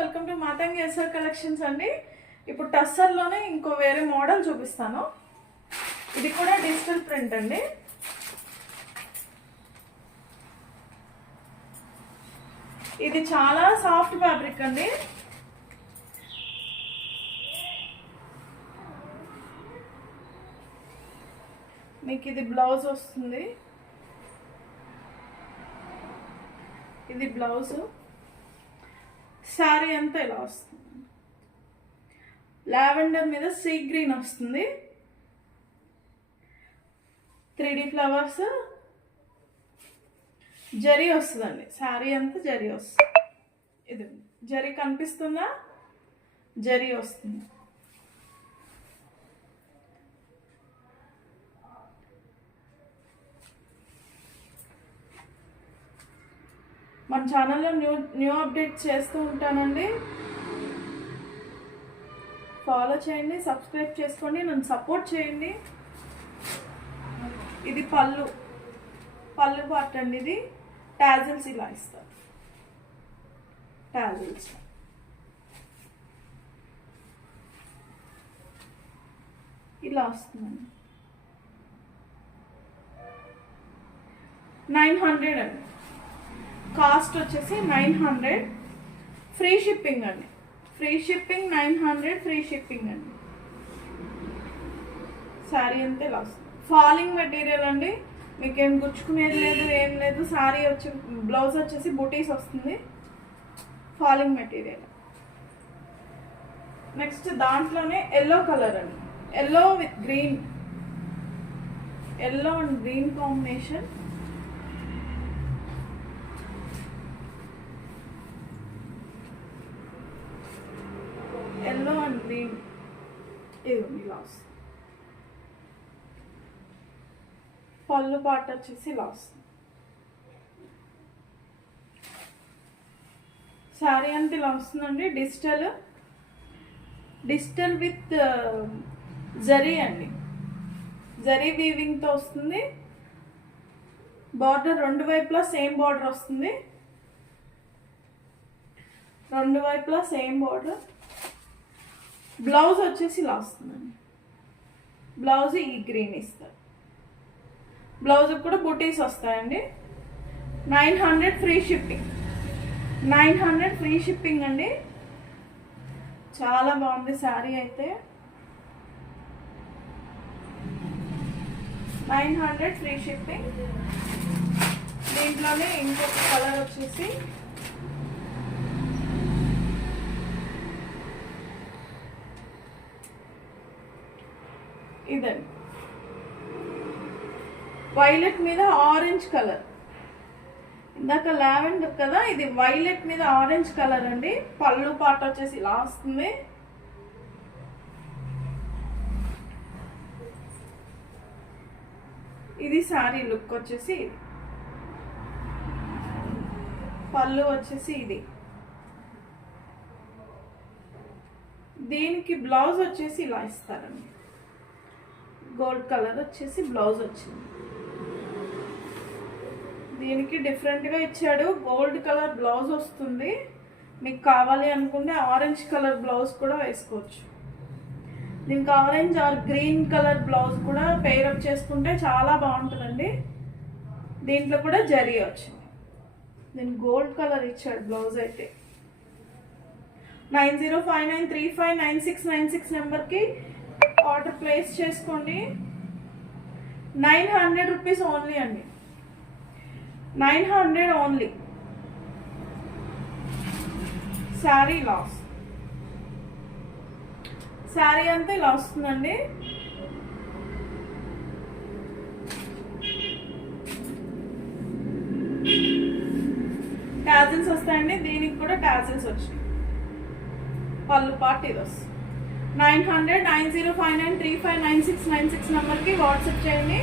Welcome to Matangi SR collections అండి. ఇప్పుడు టస్సర్లోనే ఇంకో వేరే మోడల్ చూపిస్తాను. ఇది కూడా డిజిటల్ ప్రింట్ అండి. ఇది చాలా సాఫ్ట్ ఫ్యాబ్రిక్ అండి. మీకు ఇది బ్లౌజ్ వస్తుంది. ఇది బ్లౌజ్. శారీ అంతా ఇలా వస్తుంది. లావెండర్ మీద సీ గ్రీన్ వస్తుంది. 3D ఫ్లవర్స్ జరీ వస్తుందండి. శారీ అంతా జరీ వస్తుంది. ఇది జరీ కనిపిస్తుందా? జరీ వస్తుంది. మన ఛానల్లో న్యూ అప్డేట్స్ చేస్తూ ఉంటానండి. ఫాలో చేయండి, సబ్స్క్రైబ్ చేసుకోండి, నన్ను సపోర్ట్ చేయండి. ఇది పళ్ళు పార్ట్ అండి. ఇది టాజిల్స్ ఇలా ఇస్తారు. టాజిల్స్ ఇలా వస్తుందండి. 900 అండి. కాస్ట్ వచ్చేసి 900. ఫ్రీ షిప్పింగ్ అండి. ఫ్రీ షిప్పింగ్ 900 ఫ్రీ షిప్పింగ్ అండి. శారీ అంతే లాస్ట్. ఫాలింగ్ మెటీరియల్ అండి. మీకేం గుచ్చుకునేది లేదు, ఏం లేదు. శారీ వచ్చి బ్లౌజ్ వచ్చేసి బూటీస్ వస్తుంది. Falling material. నెక్స్ట్ దాంట్లోనే ఎల్లో కలర్ అండి. Yellow with green, yellow and green combination. Yellow and green. ఇది లాస్. పళ్ళు పాట వచ్చేసి లాస్. శారీ అంతా ఇలా వస్తుందండి. డిజిటల్ విత్ జరీ అండి. జరీ వీవింగ్తో వస్తుంది. బార్డర్ రెండు వైపులా సేమ్ బార్డర్ వస్తుంది. రెండు వైపులా సేమ్ బార్డర్. బ్లౌజ్ వచ్చేసి ఇలా వస్తుందండి. బ్లౌజ్ ఈ గ్రీన్ ఇస్తారు. బ్లౌజ్ కూడా బుటీస్ వస్తాయండి. 900 ఫ్రీ షిప్పింగ్. 900 ఫ్రీ షిప్పింగ్ అండి. చాలా బాగుంది శారీ అయితే. 900 ఫ్రీ షిప్పింగ్. దీంట్లోనే ఇంకొక కలర్ వచ్చేసి ఇదండి. వైలెట్ మీద ఆరెంజ్ కలర్. ఇందాక లావెండర్ కదా, ఇది వైలెట్ మీద ఆరెంజ్ కలర్ అండి. పళ్ళు పాట వచ్చేసి ఇలా వస్తుంది. ఇది శారీ లుక్ వచ్చేసి ఇది. పళ్ళు వచ్చేసి ఇది. దీనికి బ్లౌజ్ వచ్చేసి ఇలా ఇస్తారండి. గోల్డ్ కలర్ వచ్చేసి బ్లౌజ్ వచ్చింది. దీనికి డిఫరెంట్గా ఇచ్చాడు. గోల్డ్ కలర్ బ్లౌజ్ వస్తుంది. మీకు కావాలి అనుకుంటే ఆరెంజ్ కలర్ బ్లౌజ్ కూడా వేసుకోవచ్చు. దీనికి orange are green colour blouse కూడా పేరప్ చేసుకుంటే చాలా బాగుంటుందండి. దీంట్లో కూడా జరీ వచ్చింది. దీనికి గోల్డ్ కలర్ ఇచ్చాడు బ్లౌజ్ అయితే. 9059359696 నెంబర్కి ఆర్డర్ ప్లేస్ చేసుకోండి. 900 రూపీస్ ఓన్లీ అండి. 900 ఓన్లీ. శారీ లాస్. శారీ అంతా ఇలా వస్తుందండి. టాజిల్స్ వస్తాయండి. దీనికి కూడా టాజిల్స్ వచ్చాయి. పళ్ళు పార్ట్ ఇది వస్తుంది. 900 9059359696 నెంబర్కి వాట్సాప్ చేయండి.